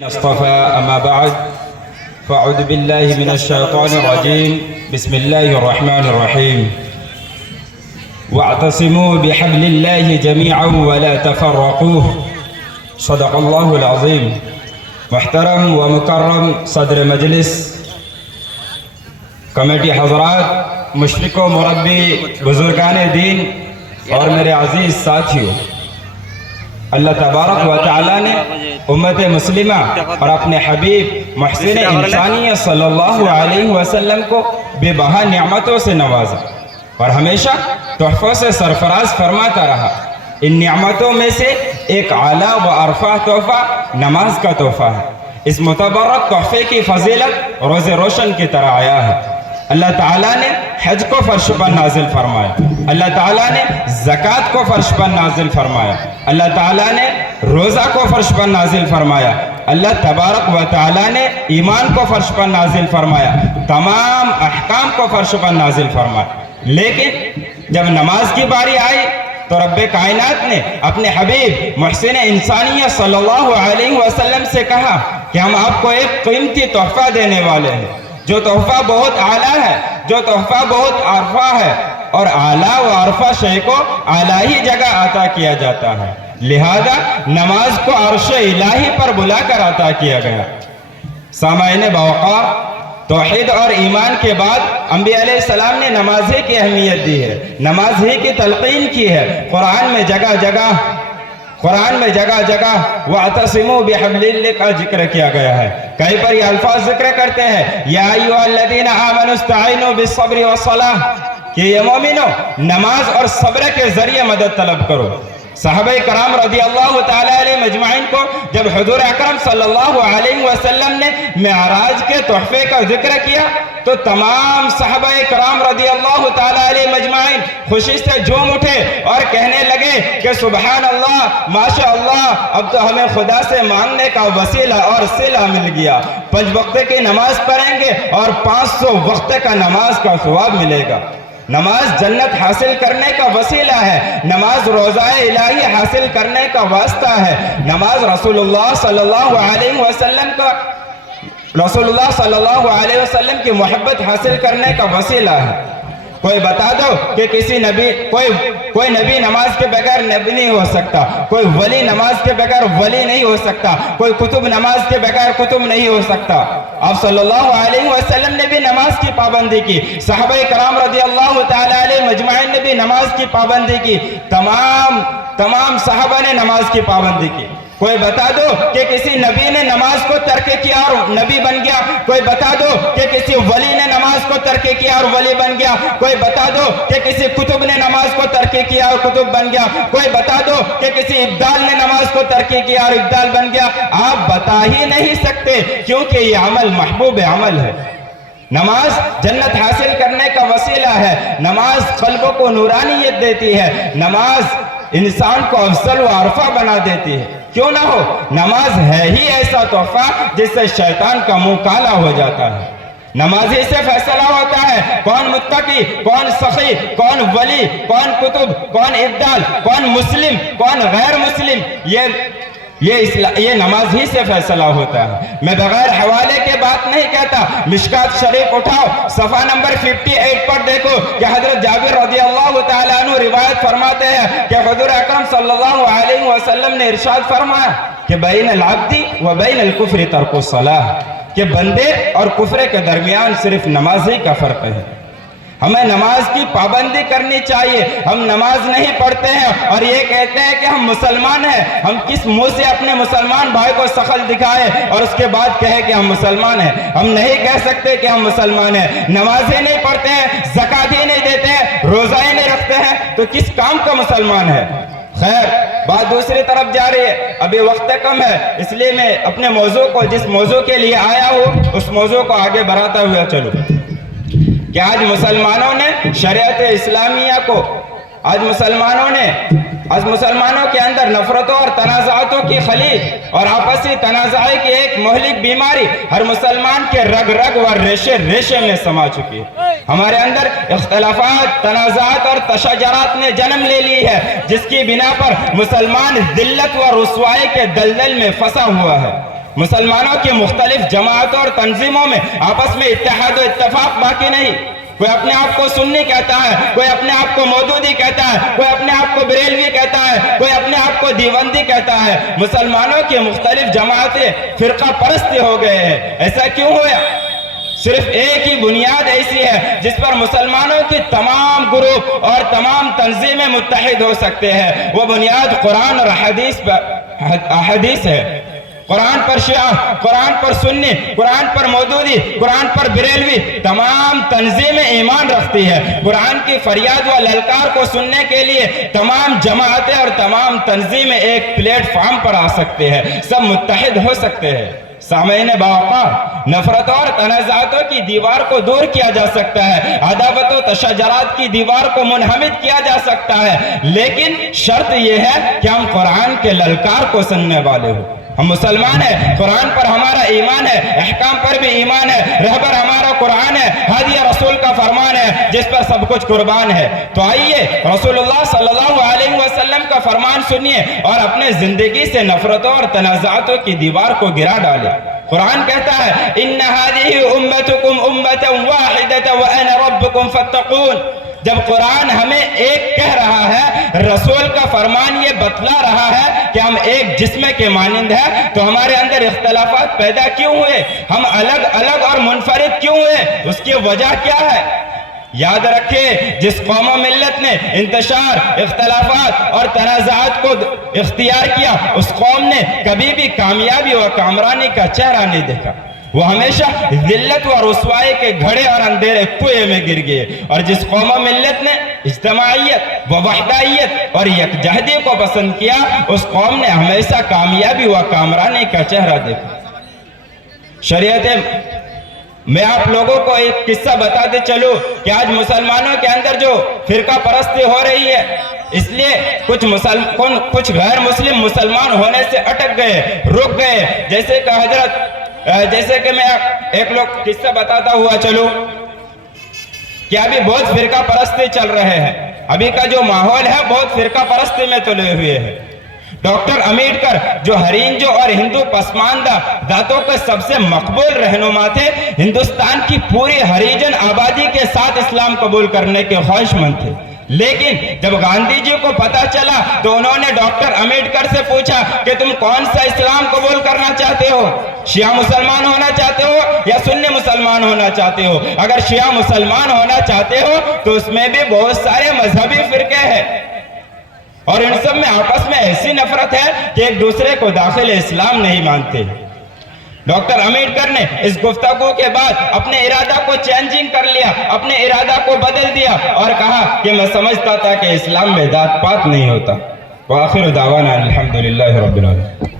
اصطفى أما بعد فأعوذ بالله من الشيطان الرجيم بسم الله الرحمن الرحيم واعتصموا بحبل الله جميعا ولا تفرقوا صدق الله العظيم. محترم و مکرم صدر مجلس، کمیٹی حضرات، مشرق و مربی بزرگان دین اور میرے عزیز ساتھیوں، اللہ تبارک و تعالیٰ نے امت مسلمہ اور اپنے حبیب محسن انسانیت صلی اللہ علیہ وسلم کو بے بہا نعمتوں سے نوازا اور ہمیشہ تحفوں سے سرفراز فرماتا رہا. ان نعمتوں میں سے ایک اعلیٰ و ارفع تحفہ نماز کا تحفہ ہے. اس متبرک تحفے کی فضیلت روز روشن کی طرح آیا ہے. اللہ تعالیٰ نے حج کو فرش پر نازل فرمایا، اللہ تعالیٰ نے زکوٰۃ کو فرش پر نازل فرمایا، اللہ تعالیٰ نے روزہ کو فرش پر نازل فرمایا، اللہ تبارک و تعالیٰ نے ایمان کو فرش پر نازل فرمایا، تمام احکام کو فرش پر نازل فرمایا. لیکن جب نماز کی باری آئی تو رب کائنات نے اپنے حبیب محسن انسانیت صلی اللہ علیہ وسلم سے کہا کہ ہم آپ کو ایک قیمتی تحفہ دینے والے ہیں، جو تحفہ بہت اعلیٰ ہے، جو تحفہ بہت عرفہ ہے، اور اعلیٰ و عرفہ شے کو اعلیٰ ہی جگہ عطا کیا جاتا ہے. لہذا نماز کو عرش الہی پر بلا کر عطا کیا گیا. سامعین باوقار، توحید اور ایمان کے بعد انبیاء علیہ السلام نے نماز ہی کی اہمیت دی ہے، نماز ہی کی تلقین کی ہے. قرآن میں جگہ جگہ وَاعْتَصِمُوا بِحَبْلِ اللَّهِ کا ذکر کیا گیا ہے. کہیں پر یہ الفاظ ذکر کرتے ہیں یا ایھا الذین آمنوا استعینوا بالصبر والصلاۃ، کہ یہ مومنو نماز اور صبر کے ذریعے مدد طلب کرو. صحابہ کرام رضی اللہ تعالیٰ علیہ مجمعین کو جب حضور اکرم صلی اللہ علیہ وسلم نے معراج کے تحفے کا ذکر کیا تو تمام صحابہ کرام رضی اللہ تعالیٰ علیہ مجمعین خوشی سے جھوم اٹھے اور کہنے لگے کہ سبحان اللہ، ماشاء اللہ، اب تو ہمیں خدا سے مانگنے کا وسیلہ اور صلہ مل گیا. 5 وقت کی نماز پڑھیں گے اور 500 وقت کا نماز کا ثواب ملے گا. نماز جنت حاصل کرنے کا وسیلہ ہے، نماز روضہ الہی حاصل کرنے کا واسطہ ہے، نماز رسول اللہ صلی اللہ علیہ وسلم کی محبت حاصل کرنے کا وسیلہ ہے. کوئی بتا دو کہ کوئی نبی نماز کے بغیر نبی نہیں ہو سکتا، کوئی ولی نماز کے بغیر ولی نہیں ہو سکتا، کوئی کتب نماز کے بغیر کتب نہیں ہو سکتا. آپ صلی اللہ علیہ وسلم نے بھی نماز کی پابندی کی، صحابہ کرام رضی اللہ تعالیٰ علیہ مجمعین نے بھی نماز کی پابندی کی، تمام صحابہ نے نماز کی پابندی کی. کوئی بتا دو کہ کسی نبی نے نماز کو ترک کیا اور نبی بن گیا، کوئی بتا دو کہ کسی ولی نے نماز کو ترک کیا اور ولی بن گیا، کوئی بتا دو کہ کسی کتب نے نماز کو ترک کیا اور کتب بن گیا، کوئی بتا دو کہ کسی ابدال نے نماز کو ترک کیا اور ابدال بن گیا. آپ بتا ہی نہیں سکتے کیونکہ یہ عمل محبوب عمل ہے. نماز جنت حاصل کرنے کا وسیلہ ہے، نماز قلبوں کو نورانیت دیتی ہے، نماز انسان کو افضل و عرفہ بنا دیتی ہے. کیوں نہ ہو، نماز ہے ہی ایسا تحفہ جس سے شیطان کا منہ کالا ہو جاتا ہے. نماز ہی سے فیصلہ ہوتا ہے کون متقی، کون سخی، کون ولی، کون کتب، کون ابدال، کون مسلم، کون غیر مسلم. یہ نماز ہی سے فیصلہ ہوتا ہے. میں بغیر حوالے کے بات نہیں کہتا. مشکات شریف اٹھاؤ، صفحہ نمبر 58 پر دیکھو کہ حضرت جابر رضی اللہ تعالیٰ عنہ روایت فرماتے ہیں کہ حضور اکرم صلی اللہ علیہ وسلم نے ارشاد فرمایا کہ بین العبد و بین الکفر ترک الصلاۃ، کہ بندے اور کفر کے درمیان صرف نماز ہی کا فرق ہے. ہمیں نماز کی پابندی کرنی چاہیے. ہم نماز نہیں پڑھتے ہیں اور یہ کہتے ہیں کہ ہم مسلمان ہیں. ہم کس منہ سے اپنے مسلمان بھائی کو شکل دکھائے اور اس کے بعد کہے کہ ہم مسلمان ہیں؟ ہم نہیں کہہ سکتے کہ ہم مسلمان ہیں. نماز ہی نہیں پڑھتے ہیں، زکوٰۃ ہی نہیں دیتے ہیں، روزہ ہی نہیں رکھتے ہیں، تو کس کام کا مسلمان ہے؟ خیر، بات دوسری طرف جا رہی ہے. ابھی وقت کم ہے، اس لیے میں اپنے موضوع کو، جس موضوع کے لیے آیا ہوں، اس موضوع کو آگے بڑھاتا ہوا چلوں کہ آج مسلمانوں نے شریعت اسلامیہ کو، آج مسلمانوں کے اندر نفرتوں اور تنازعاتوں کی خلی اور آپسی تنازع کی ایک مہلک بیماری ہر مسلمان کے رگ رگ و ریشے ریشے میں سما چکی ہے. ہمارے اندر اختلافات، تنازعات اور تشاجرات نے جنم لے لی ہے، جس کی بنا پر مسلمان ذلت و رسوائی کے دلدل میں پھنسا ہوا ہے. مسلمانوں کی مختلف جماعتوں اور تنظیموں میں آپس میں اتحاد و اتفاق باقی نہیں. کوئی اپنے آپ کو سنی کہتا ہے, کوئی اپنے آپ کو مودودی کہتا ہے, کوئی اپنے آپ کو بریلوی کہتا ہے, کوئی اپنے آپ کو دیوبندی کہتا ہے. مسلمانوں کی مختلف جماعتیں فرقہ پرست ہو گئے ہیں. ایسا کیوں ہوا؟ صرف ایک ہی بنیاد ایسی ہے جس پر مسلمانوں کی تمام گروپ اور تمام تنظیمیں متحد ہو سکتے ہیں. وہ بنیاد قرآن اور حدیث ہے. قرآن پر شیعہ, قرآن پر سنی, قرآن پر مودودی, قرآن پر بریلوی, تمام تنظیمیں ایمان رکھتی ہے. قرآن کی فریاد و للکار کو سننے کے لیے تمام جماعتیں اور تمام تنظیمیں ایک پلیٹ فارم پر آ سکتے ہیں, سب متحد ہو سکتے ہیں. سامعین باوقار, نفرت اور تنازعاتوں کی دیوار کو دور کیا جا سکتا ہے, عداوت و تشاجرات کی دیوار کو منہمد کیا جا سکتا ہے, لیکن شرط یہ ہے کہ ہم قرآن کے للکار کو سننے والے ہوں. ہم مسلمان ہیں, قرآن پر ہمارا ایمان ہے, احکام پر بھی ایمان ہے, رہبر ہمارا قرآن ہے, ہادی رسول کا فرمان ہے جس پر سب کچھ قربان ہے. تو آئیے رسول اللہ صلی اللہ علیہ وسلم کا فرمان سنیے اور اپنے زندگی سے نفرتوں اور تنازعاتوں کی دیوار کو گرا ڈالے. قرآن کہتا ہے ان هذه امتكم امة واحدة وانا ربكم فاتقون. جب قرآن ہمیں ایک کہہ رہا ہے, رسول کا فرمان یہ بتلا رہا ہے کہ ہم ایک جسم کے مانند ہیں, تو ہمارے اندر اختلافات پیدا کیوں ہوئے, ہم الگ الگ اور منفرد کیوں ہوئے, اس کی وجہ کیا ہے؟ یاد رکھیں, جس قوم و ملت نے انتشار, اختلافات اور تنازعات کو اختیار کیا, اس قوم نے کبھی بھی کامیابی اور کامرانی کا چہرہ نہیں دیکھا. وہ ہمیشہ ذلت و رسوائی کے گھڑے اور اندھیرے کنویں میں گر گئے. اور جس قوم و ملت نے اجتماعیت و وحدانیت اور یکجہتی کو پسند کیا, اس قوم نے ہمیشہ کامیابی و کامرانی کا چہرہ دیکھا. شریعت میں آپ لوگوں کو ایک قصہ بتاتے چلوں کہ آج مسلمانوں کے اندر جو فرقہ پرستی ہو رہی ہے, اس لیے کچھ غیر مسلم مسلمان ہونے سے اٹک گئے, رک گئے. جیسے کہ میں ایک لوگ قصہ بتاتا ہوا چلوں کہ ابھی بہت فرقہ پرستی چل رہے ہیں. ابھی کا جو ماحول ہے بہت فرقہ پرستی میں تلے ہوئے ہیں. ڈاکٹر امبیڈکر جو ہرینجو اور ہندو پسماندہ ذاتوں کے سب سے مقبول رہنما تھے, ہندوستان کی پوری ہریجن آبادی کے ساتھ اسلام قبول کرنے کے خواہش مند تھے. لیکن جب گاندھی جی کو پتا چلا تو انہوں نے ڈاکٹر امبیڈکر سے پوچھا کہ تم کون سا اسلام قبول کرنا چاہتے ہو, شیعہ مسلمان ہونا چاہتے ہو یا سنی مسلمان ہونا چاہتے ہو؟ اگر شیعہ مسلمان ہونا چاہتے ہو تو اس میں بھی بہت سارے مذہبی فرقے ہیں, اور ان سب میں آپس میں ایسی نفرت ہے کہ ایک دوسرے کو داخل اسلام نہیں مانتے. ڈاکٹر امبیڈکر نے اس گفتگو کے بعد اپنے ارادہ کو چینجنگ کر لیا, اپنے ارادہ کو بدل دیا اور کہا کہ میں سمجھتا تھا کہ اسلام میں ذات پات نہیں ہوتا. وآخر دعوانا الحمدللہ رب العالمین.